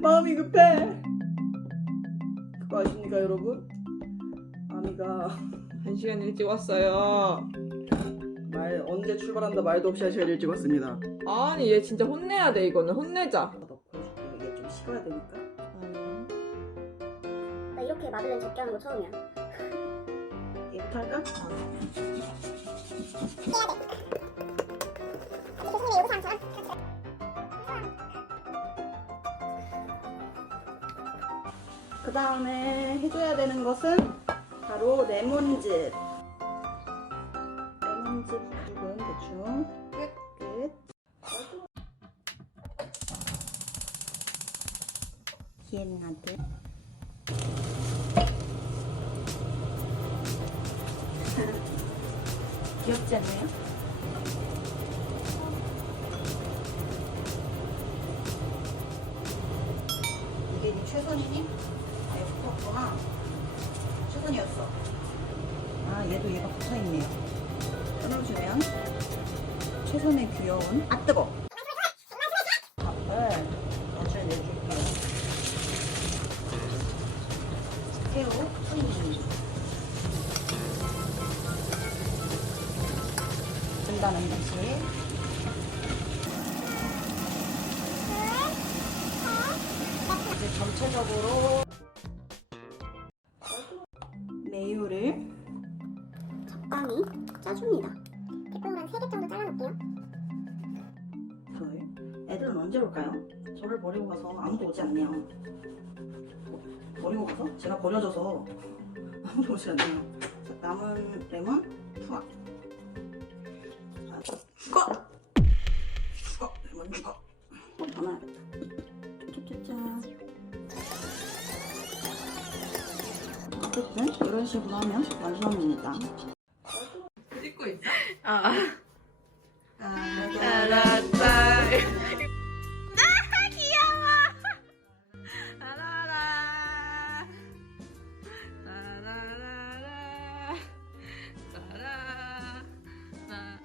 마음이 급해. 그거 아십니까 여러분? 아미가 한 시간 일찍 왔어요. 말 언제 출발한다 말도 없이 한 시간 일찍 왔습니다. 아니 얘 진짜 혼내야 돼 이거는 혼내자. 너 보여줄게. 이게 좀 식어야 되니까. 나 이렇게 마들렌 적게 하는 거 처음이야. 얘부터 할까? 교수님이 요구사항처럼 그 다음에 해줘야 되는 것은 바로 레몬즙. 레몬즙 부분 대충 끝. 끝. 기엔나들. 귀엽지 않나요? 최선이었어. 아, 얘도 얘가 붙어 있네요. 끊어주면 최선의 귀여운, 아, 뜨거! 밥을 내줄게요. 새우, 전체적으로 적당히 짜줍니다. 대포를 한 3개 정도 잘라놓을게요. 둘. 애들은 언제 올까요? 저를 버리고 가서 아무도 오지 않네요. 버리고 가서? 제가 버려져서 아무도 오지 않네요. 자, 남은 레몬 투하. 자, 죽어! 죽어! 레몬 죽어! 어, 더 넣어야겠다. 짜짜짜. 어쨌든 이런 식으로 하면 완성입니다. 아. 따라따라. 알았다. 귀여워. 라라라. 라라라라. 라라. 라.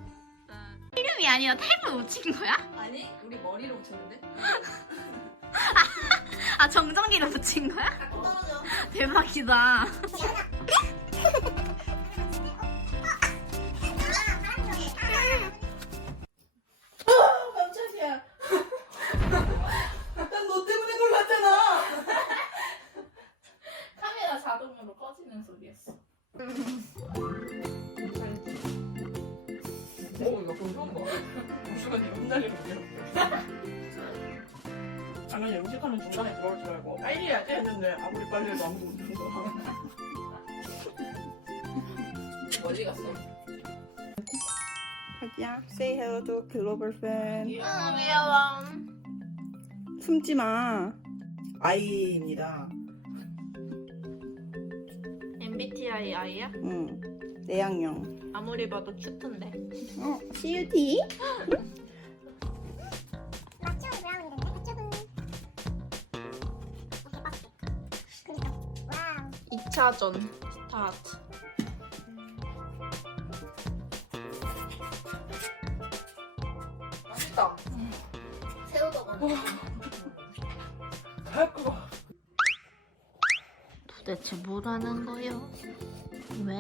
라. 이름이 아니라 탭을 붙인 거야? 아니, 우리 머리로 붙였는데? 아 정전기를 붙인 거야? 떨어져. 대박이다. 자동으로 꺼지는 소리였어. 오, 이거 좋은 니 혼날리는 거야. 당연히 음식하는 중간에 들어올 줄 알고 빨리 해야지 했는데 아무리 빨리 해도 아무도 못 들어. 멀리 갔어. 하기야, say hello to global fan. 아 귀여워. 숨지 마. 아이입니다. MBTI I야? 응. 내향형. 아무리 봐도 큐트인데. 어, CUT? 맛집은 브라운이던데 맛집은 대박. 그러니까 와우. 2차전 스타트. 맛있다. 새우도 많아. 할 거. 도 대체 뭐라는 거요? 왜?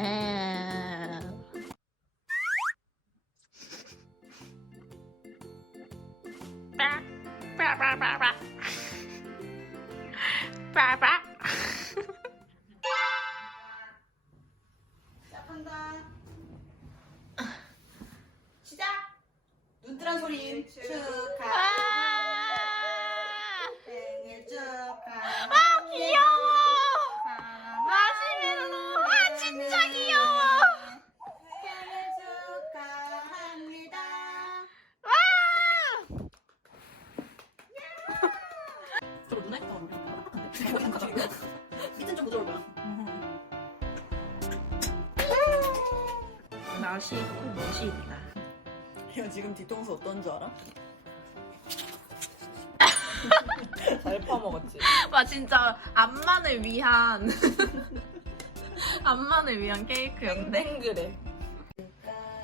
빠, 빠바바바. 빠바. 시작한다. 시작. 눈뜨란 소리. 밑은 좀 부드러울 거야. 맛이 있고 멋이 있다. 이거 지금 뒤통수 어떤 줄 알아? 잘 파먹었지. 와 진짜 암만을 위한 암만을 위한 케이크였는데. 그래.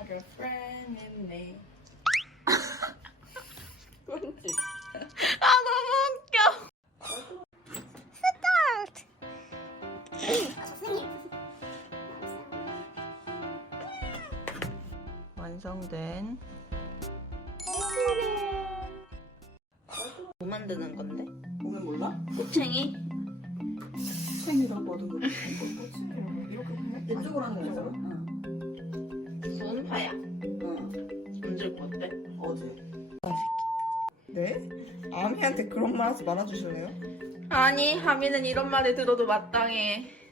Got a friend in me. 뭐 만드는 건데? 보면 몰라? 꼬챙이? 생이라고 하던 거. 이렇게 보면 이쪽으로 하는 거잖아. 소은파야. 응. 문질 건데? 어제. 네? 아미한테 그런 말 하지 말아주실래요? 아니, 하미는 이런 말을 들어도 마땅해.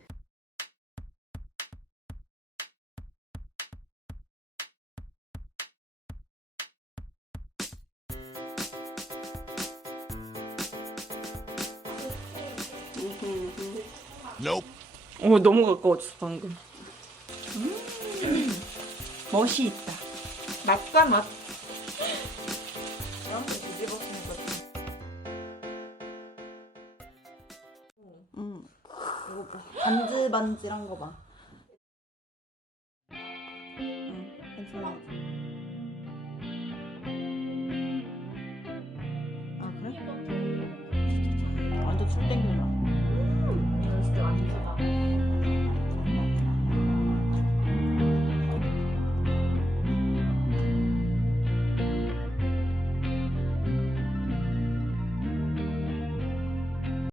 어 너무 가까웠어 방금. 음. 멋이 있다. 맛과 맛. 저한테 뒤집어쓰는 거 음. 이거 봐. 반질반질한 거 봐. 응, 괜찮아. 아 그래? 완전 술 땡기나. 是吧。